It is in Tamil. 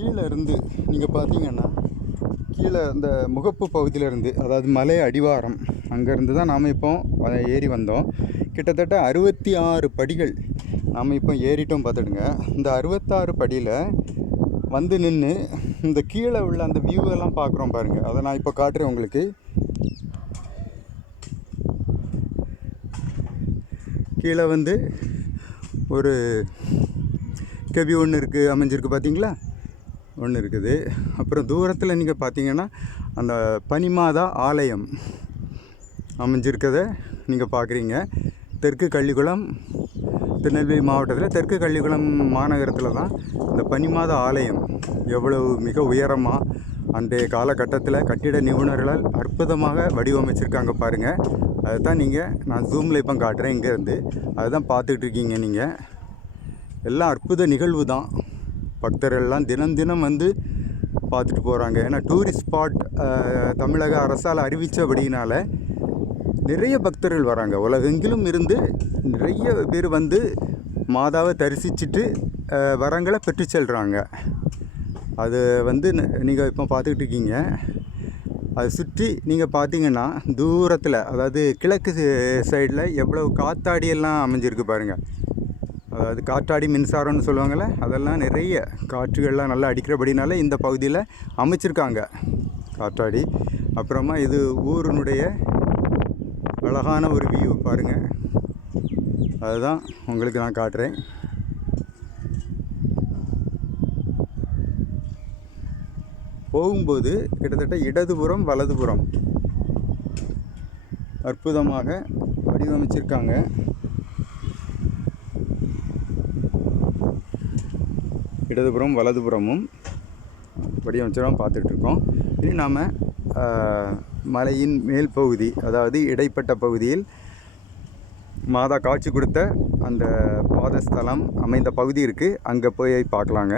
கீழே இருந்து நீங்கள் பார்த்தீங்கன்னா கீழே இந்த முகப்பு பகுதியிலேருந்து அதாவது மலை அடிவாரம் அங்கேருந்து தான் நாம் இப்போ ஏறி வந்தோம். கிட்டத்தட்ட அறுபத்தி ஆறு படிகள் நாம் இப்போ ஏறிட்டோம் பார்த்துடுங்க. இந்த அறுபத்தாறு படியில் வந்து நின்று இந்த கீழே உள்ள அந்த வியூ எல்லாம் பார்க்குறோம் பாருங்கள் அதை நான் இப்போ காட்டுறேன் உங்களுக்கு. கீழே வந்து ஒரு கவி ஒன்று இருக்குது அமைஞ்சிருக்கு பார்த்தீங்களா? ஒன்று இருக்குது. அப்புறம் தூரத்தில் நீங்கள் பார்த்தீங்கன்னா அந்த பனிமாதா ஆலயம் அமைஞ்சிருக்கிறத நீங்கள் பார்க்குறீங்க தெற்கு கள்ளிக்குளம் திருநெல்வேலி மாவட்டத்தில் தெற்கு கள்ளிக்குளம் மாநகரத்தில் தான் இந்த பனிமாத ஆலயம் எவ்வளவு மிக உயரமாக அன்றைய காலகட்டத்தில் கட்டிட நிபுணர்களால் அற்புதமாக வடிவமைச்சிருக்காங்க பாருங்கள் அதுதான் நீங்கள் நான் ஜூமில் இப்போ காட்டுறேன் இங்கேருந்து. அதுதான் பார்த்துக்கிட்டு இருக்கீங்க நீங்கள் எல்லாம் அற்புத நிகழ்வு தான் பக்தர்கள்லாம் தினம் தினம் வந்து பார்த்துட்டு போகிறாங்க ஏன்னா டூரிஸ்ட் ஸ்பாட் தமிழக அரசால் அறிவித்தபடினால நிறைய பக்தர்கள் வராங்க. உலகெங்கிலும் இருந்து நிறைய பேர் வந்து மாதாவை தரிசிச்சுட்டு வரங்களை பெற்று செல்கிறாங்க அது வந்து நீங்கள் இப்போ பார்த்துக்கிட்டு இருக்கீங்க. அதை சுற்றி நீங்கள் பார்த்தீங்கன்னா தூரத்தில் அதாவது கிழக்கு சைடில் எவ்வளவு காத்தாடியெல்லாம் அமைஞ்சிருக்கு பாருங்கள் அதாவது காற்றாடி மின்சாரம்னு சொல்லுவாங்கள்ல அதெல்லாம் நிறைய காற்றுகள்லாம் நல்லா அடிக்கிறபடினால இந்த பகுதியில் அமைச்சிருக்காங்க காற்றாடி. அப்புறமா இது ஊரினுடைய அழகான ஒரு வியூ பாருங்கள் அதுதான் உங்களுக்கு நான் காட்டுறேன். போகும்போது கிட்டத்தட்ட இடதுபுறம் வலதுபுறம் அற்புதமாக வடிவமைச்சிருக்காங்க. இடதுபுறம் வலதுபுறமும் வடிவமைச்சரம் பார்த்துட்ருக்கோம். இனி நாம் மலையின் மேல் பகுதி அதாவது இடைப்பட்ட பகுதியில் மாதா காட்சி கொடுத்த அந்த பாதஸ்தலம் அமைந்த பகுதி இருக்குது அங்கே போய் பார்க்கலாங்க.